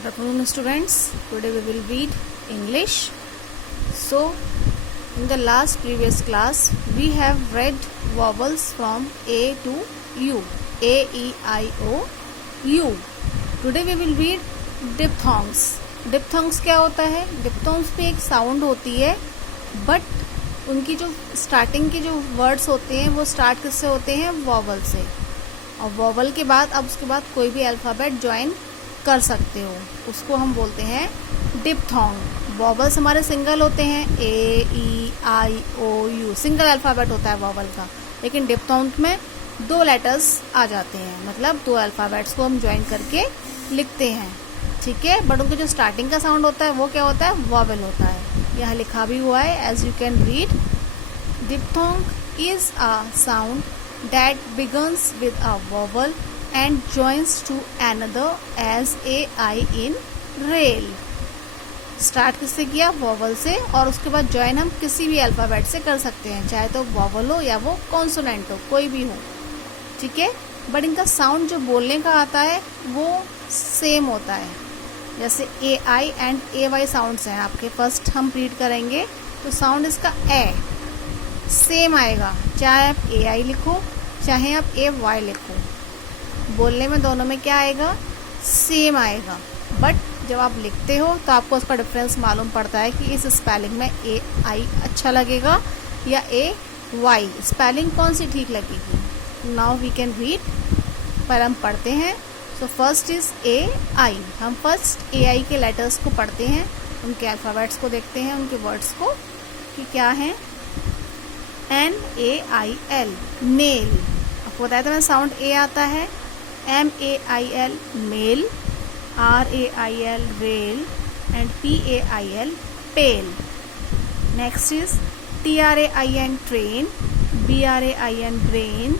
Good afternoon, students. Today we will read English. So, in the previous class, we have read vowels from A to U. A, E, I, O, U. Today we will read diphthongs. Diphthongs क्या होता है? Diphthongs भी एक sound होती है, but उनकी जो starting के जो वर्ड्स होते हैं वो स्टार्ट किससे होते हैं? वॉवल से. और वॉवल के बाद अब उसके बाद कोई भी अल्फ़ाबेट ज्वाइन कर सकते हो, उसको हम बोलते हैं डिप्थोंग. वॉवल्स हमारे सिंगल होते हैं, ए, ई, आई, ओ, यू, सिंगल अल्फ़ाबेट होता है वॉवल का. लेकिन डिप्थोंग में दो लेटर्स आ जाते हैं, मतलब दो अल्फ़ाबेट्स को हम ज्वाइन करके लिखते हैं. ठीक है, बट उनका जो स्टार्टिंग का साउंड होता है वो क्या होता है? वॉवल होता है. यहाँ लिखा भी हुआ है, as you can read. Diphthong is a sound that begins with a vowel and joins to another as a I in rail. Start किससे किया? वॉवल से, और उसके बाद ज्वाइन हम किसी भी अल्फ़ाबेट से कर सकते हैं, चाहे तो वॉवल हो या वो कॉन्सोनेंट हो, कोई भी हो. ठीक है, बट इनका साउंड जो बोलने का आता है वो सेम होता है. जैसे ए I and A Y sounds हैं आपके. फर्स्ट हम रीड करेंगे तो साउंड इसका ए सेम आएगा, चाहे आप ए आई लिखो चाहे आप ए वाई लिखो, बोलने में दोनों में क्या आएगा? सेम आएगा. बट जब आप लिखते हो तो आपको उसका डिफरेंस मालूम पड़ता है कि इस स्पेलिंग में ए आई अच्छा लगेगा या ए वाई. स्पेलिंग कौन सी ठीक लगेगी? Now we can read. पर हम पढ़ते हैं. So first is A I. हम फर्स्ट ए आई के लेटर्स को पढ़ते हैं, उनके अल्फ़ाबेट्स को देखते हैं, उनके वर्ड्स को कि क्या हैं. NAIL nail. आपको बताया था मैं, साउंड ए आता है. MAIL mail, RAIL rail and PAIL pail. Next is TRAIN train, BRAIN brain,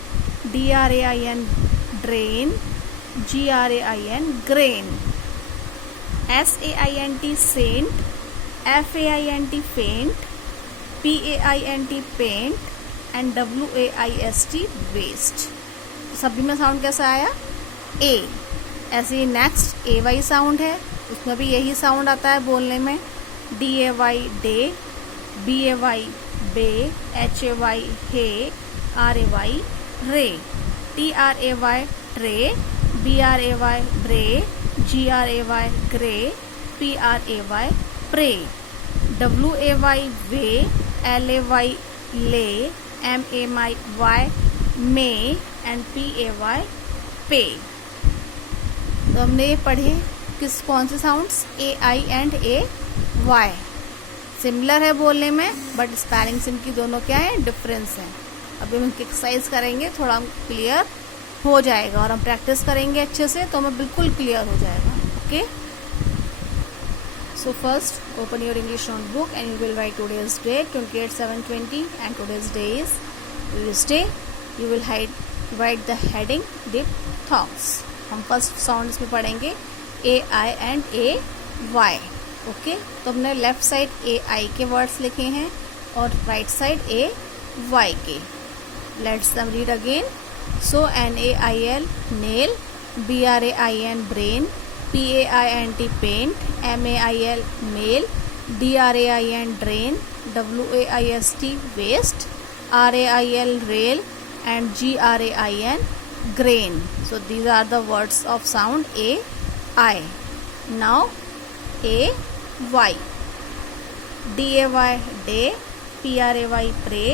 DRAIN drain, GRAIN grain. SAINT saint, FAINT faint, PAINT paint and WAIST waist. सभी में साउंड कैसा आया? ए. ऐसे ही नेक्स्ट AY साउंड है, उसमें भी यही साउंड आता है बोलने में. DAY day, BAY bay, HAY hay, RAY ray, TRAY tray, BRAY bray, GRAY gray, PRAY pray, WAY way, LAY lay, MAY may and PAY pay. तो हमने ये पढ़े कौन से sounds? A I and A Y. Similar है बोलने में, but spellings इनकी दोनों क्या है? डिफरेंस है. अभी हम इनकी एक्सरसाइज करेंगे, थोड़ा क्लियर हो जाएगा, और हम प्रैक्टिस करेंगे अच्छे से तो हमें बिल्कुल क्लियर हो जाएगा. Okay. So first, open your English notebook and you will write today's date 28/7/20 and today's day is Tuesday. You will write the heading diphthongs. हम फर्स्ट साउंड इसमें पढ़ेंगे ए I and A Y. Okay, तो हमने left side ए आई के words लिखे हैं और right side A Y के. Let's them read again. So NAIL nail, BRAIN brain, PAINT paint, MAIL mail, DRAIN drain, WAIST waist, RAIL rail and GRAIN grain. So these are the words of sound A, I. Now A, Y. DAY day, PRAY pray,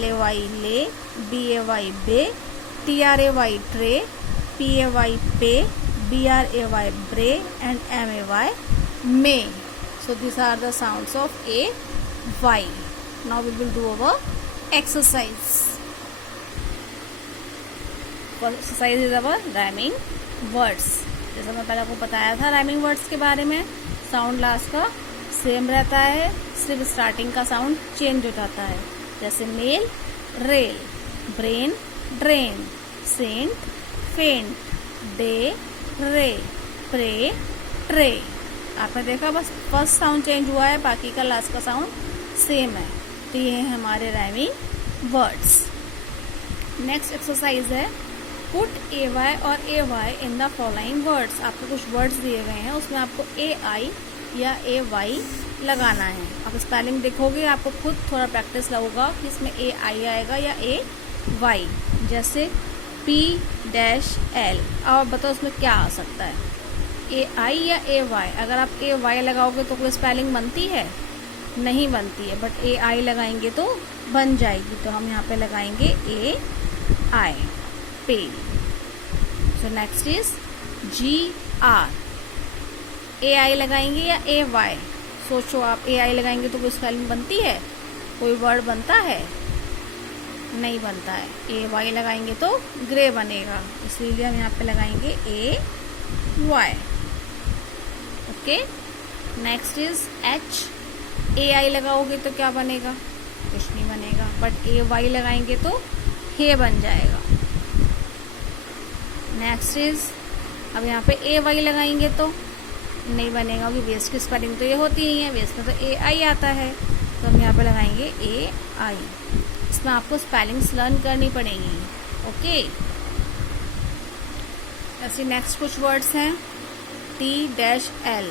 LAY lay, BAY bay, TRAY tray, PAY pay, BRAY bray and MAY may. So these are the sounds of A, Y. Now we will do our exercise. Exercise is our rhyming words. जैसा मैं पहले आपको बताया था rhyming words के बारे में, sound last का सेम रहता है, सिर्फ स्टार्टिंग का साउंड चेंज हो जाता है. जैसे mail rail, brain drain, saint faint, day ray, pray tray. आपने देखा बस फर्स्ट साउंड चेंज हुआ है, बाकी का लास्ट का साउंड सेम है. तो ये है हमारे राइमिंग वर्ड्स. नेक्स्ट एक्सरसाइज है पुट ए वाई और A Y in the following words. आपको कुछ वर्ड्स दिए गए हैं, उसमें आपको ए आई या ए वाई लगाना है। आप स्पेलिंग देखोगे, आपको खुद थोड़ा प्रैक्टिस लगेगा कि इसमें ए आई आएगा या ए वाई। जैसे P-L, अब बताओ उसमें क्या आ सकता है, ए आई या ए वाई। अगर आप ए वाई लगाओगे तो कोई स्पेलिंग बनती है, नहीं बनती है, बट ए आई लगाएंगे तो बन जाएगी। तो हम यहाँ पे लगाएंगे ए आई, पेल। सो नेक्स्ट इज GR, ए आई लगाएंगे या ए वाई। सोचो, आप ए आई लगाएंगे तो कोई स्पेलिंग बनती है, कोई वर्ड बनता है, नहीं बनता है। ए वाई लगाएंगे तो ग्रे बनेगा, इसलिए हम यहाँ पे लगाएंगे A Y. Okay, next is H, A I लगाओगे तो क्या बनेगा, कुछ नहीं बनेगा, बट ए वाई लगाएंगे तो हे बन जाएगा। नेक्स्ट इज, अब यहाँ पे ए वाई लगाएंगे तो नहीं बनेगा, क्योंकि वेस्ट की स्पेलिंग तो ये होती नहीं है, वेस्ट में तो ए आई आता है। तो हम यहाँ पे लगाएंगे ए आई। इसमें आपको स्पेलिंग्स लर्न करनी पड़ेगी। ओके, ऐसे नेक्स्ट कुछ वर्ड्स हैं T-L।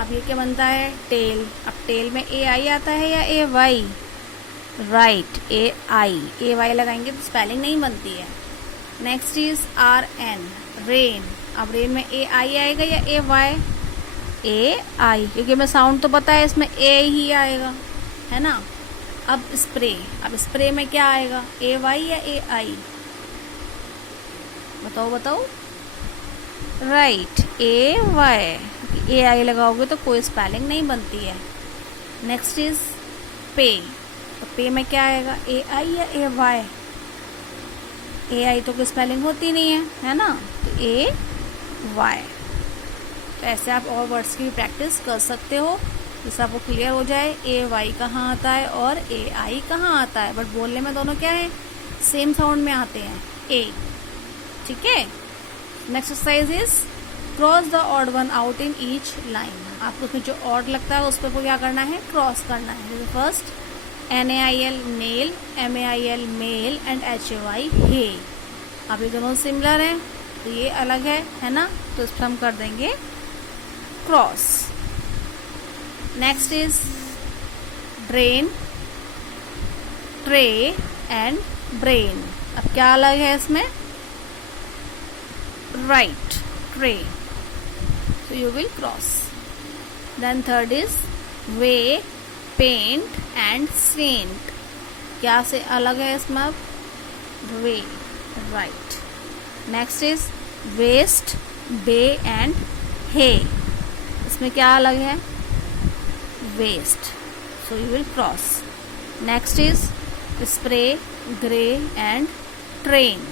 अब ये क्या बनता है, टेल। अब टेल में ए आई आता है या ए वाई, राइट, ए आई। ए वाई लगाएंगे तो स्पेलिंग नहीं बनती है। Next is RN, rain. अब रेन में ए आई आएगा या ए वाई, ए आई, क्योंकि हमें साउंड तो पता है इसमें ए ही आएगा, है ना। अब स्प्रे, अब स्प्रे में क्या आएगा, ए वाई या ए आई, बताओ बताओ, right, A Y. A I लगाओगे तो कोई स्पेलिंग नहीं बनती है। नेक्स्ट इज पे। तो पे में क्या आएगा, ए आई या ए वाई, ए आई तो कोई स्पेलिंग होती नहीं है ना, तो ए वाई। तो ऐसे आप और वर्ड्स की भी प्रैक्टिस कर सकते हो, जिससे आपको क्लियर हो जाए ए वाई कहाँ आता है और ए आई कहाँ आता है, बट बोलने में दोनों क्या है, सेम साउंड में आते हैं, ए। ठीक है। Next exercise is cross the odd one out in each line. आपको उसमें जो ऑड लगता है उस पर क्या करना है, क्रॉस करना है। जैसे first NAIL, nail, MAIL, male and HAY, हे। अब ये दोनों सिमिलर हैं, तो ये अलग है ना, तो इस पर हम कर देंगे cross. Next is drain, tray and brain. अब क्या अलग है इसमें, right, tray, so you will cross. Then third is way, paint and saint. क्या से अलग है इसमें, अब way, right. Next is waste, bay and hay. इसमें क्या अलग है, waste, so you will cross. Next is spray, grey and train.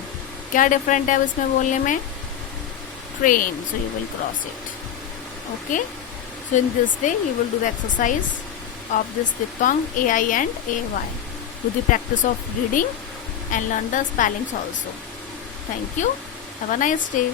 क्या डिफरेंट है अब इसमें बोलने में, train, so you will cross it. Okay, so in this way you will do the exercise of this diphthong AI and AY. Do the practice of reading and learn the spellings also. Thank you. Have a nice day.